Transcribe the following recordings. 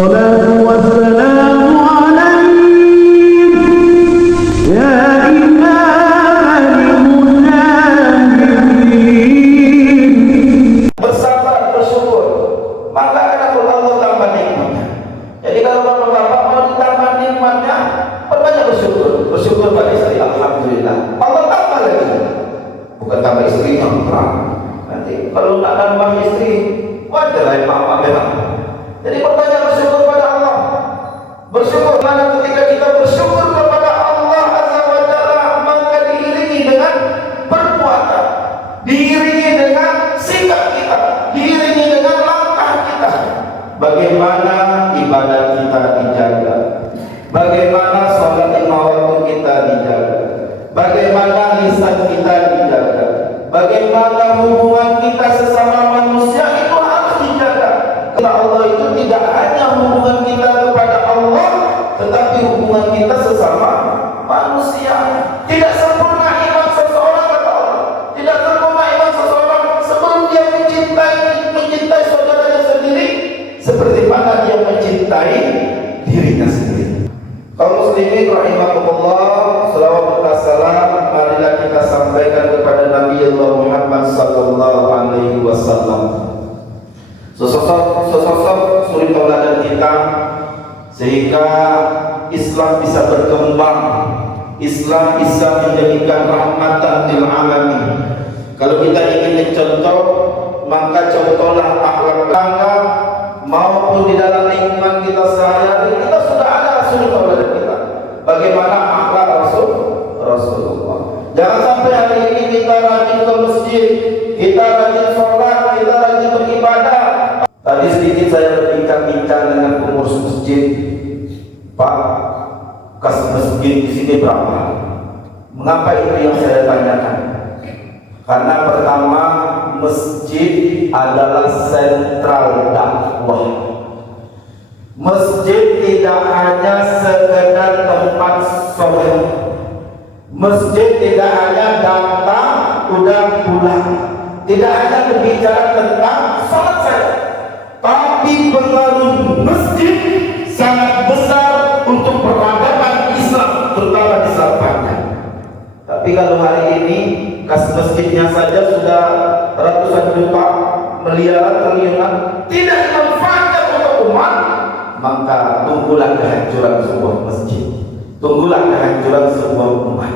الصلاة والسلام عليك يا إمام المجاهدين. Bersabar, bersyukur, maka akan Allah tambah nikmatnya. Jadi kalau bapak mau ditambah nikmatnya, perbanyak bersyukur. Bersyukur pada istri, alhamdulillah. Allah tambah lagi. Bukan tambah istri yang terang. Nanti kalau nak tambah istri, wajar lah maaf memang. Jadi perbanyak bersyukur pada Allah. Bersyukur mana ketika kita bersyukur kepada Allah Azza wa Jalla, maka diiringi dengan perbuatan, diiringi dengan sikap kita, diiringi dengan langkah kita. Bagaimana ibadah kita dijaga, bagaimana sholat lima waktu kita dijaga, bagaimana lisan kita dijaga, bagaimana hubungan kita sesama manusia itu harus dijaga. Karena Allah itu tidak hanya hubungan kita kepada Allah, tetapi hubungan kita sesama manusia. Tidak sempurna iman seseorang kata Allah. Tidak sempurna iman seseorang sebelum dia mencintai saudaranya sendiri, seperti mana dia mencintai dirinya sendiri. Kaum muslimin rahimakumullah, salawat dan salam marilah kita sampaikan kepada Nabi Allah Muhammad sallallahu alaihi wasallam. Sosok suri tauladan kita, sehingga Islam bisa berkembang, Islam bisa menjadikan rahmatan lil alamin. Kalau kita ingin mencontoh, maka contohlah akhlak tangga maupun di dalam lingkungan kita sehari-hari. Kita sudah ada suri tauladan kita. Bagaimana akhlak Rasulullah. Jangan sampai hari ini kita rajin ke masjid, kita rajin sholat, kita rajin beribadah. Tadi sedikit saya berbincang-bincang dengan pengurus masjid. Pak, kas masjid di sini berapa? Mengapa itu yang saya tanyakan? Karena pertama, masjid adalah sentral dakwah. Masjid tidak hanya sekedar tempat sholat. Masjid tidak hanya datang udah pulang. Tidak hanya berbicara tentang sholat saja, tapi pengaruh masjid sangat besar untuk peradaban Islam, terutama di Selatan. Tapi kalau hari ini kas masjidnya saja sudah ratusan juta, miliaran, triliunan, tidak dimanfaatkan untuk umat, maka tunggulah kehancuran sebuah masjid, tunggulah kehancuran sebuah umat.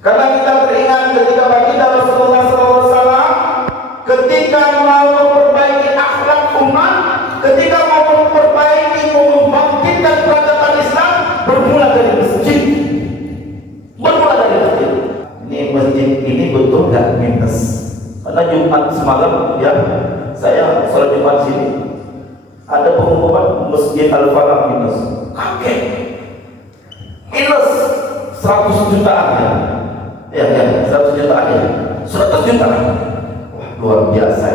Karena kita teringat ketika baginda Rasulullah SAW ketika mau memperbaiki akhlak umat, ketika mau memperbaiki, membangkitkan peradaban Islam, bermula dari masjid. Bermula dari masjid. Ini masjid ini betul nggak minus? Karena Jumat semalam ya, saya sholat Jumat sini, ada pengumuman Masjid Al-Falah minus. Kaget. Minus 100 jutaan ya. Ya, 100 jutaan ya. 100 jutaan. Wah, luar biasa.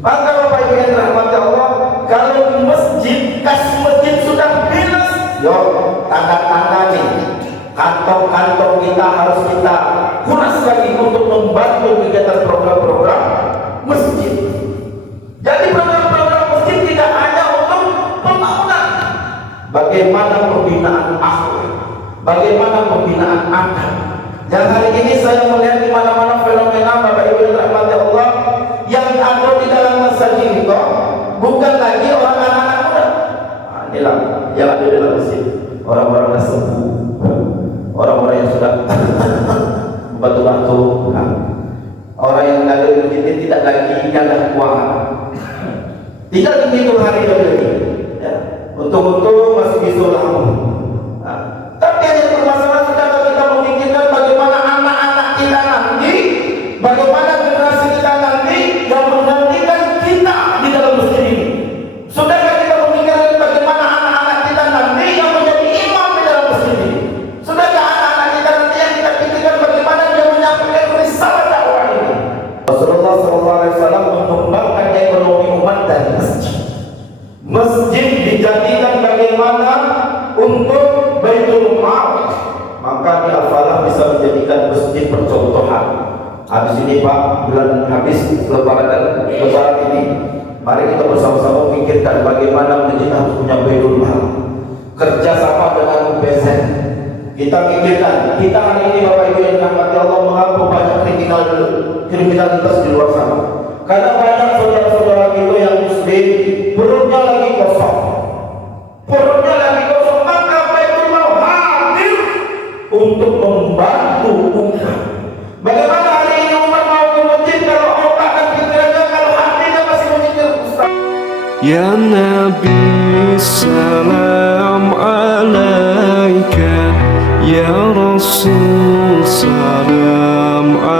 Maka Bapak Ibu yang dirahmati Allah, kalau masjid, kas masjid sudah minus, yo tanda-tanda nih, kantong-kantong kita harus kita kuras lagi untuk membantu kegiatan program-program masjid. Jadi program-program masjid tidak hanya untuk pembangunan, bagaimana pembinaan akhlak, bagaimana pembinaan adab. Yang hari ini saya melihat di mana-mana fenomena Bapak Ibu yang dirahmati Allah, yang ada di dalam masjid itu bukan lagi orang anak-anak muda. Nah, inilah yang ada di dalam masjid, orang-orang yang sembuh, orang-orang yang sudah batu-batu, orang yang ada di masjid ini tidak lagi nyalah keuangan, tidak begitu hari ini. Ya. Untung-untung masih bisa lamu. Tapi yang bermasalah sudah kita memikirkan bagaimana anak-anak kita nanti, bagaimana generasi kita nanti yang menggantikan kita di dalam masjid ini. Sudahkah kita memikirkan bagaimana anak-anak kita nanti yang menjadi imam di dalam masjid ini? Sudahkah anak-anak kita nanti yang kita pikirkan bagaimana dia menyampaikan risalah dakwah ini? Rasulullah SAW mengembangkan ekonomi umat dari masjid. Masjid dijadikan bagaimana untuk Baitul Mal, maka di Al-Falah bisa menjadikan masjid percontohan. Habis ini Pak, bulan habis lebaran ini Mari kita bersama-sama pikirkan bagaimana kita harus punya Baitul Mal, kerjasama dengan BSN. Kita pikirkan, kita hari ini Bapak Ibu yang dirahmati Allah, mengapa banyak kriminalitas di luar sana. Karena banyak saudara-saudara kita yang muslim perutnya lagi kosong, maka Baitul Mal hadir untuk membantu umat. Bagaimana hari ini umat mau ke masjid kalau otak dan pikirannya, kalau hatinya masih memikir Ustaz? Ya Nabi salam alaika, Ya Rasul salam alaika.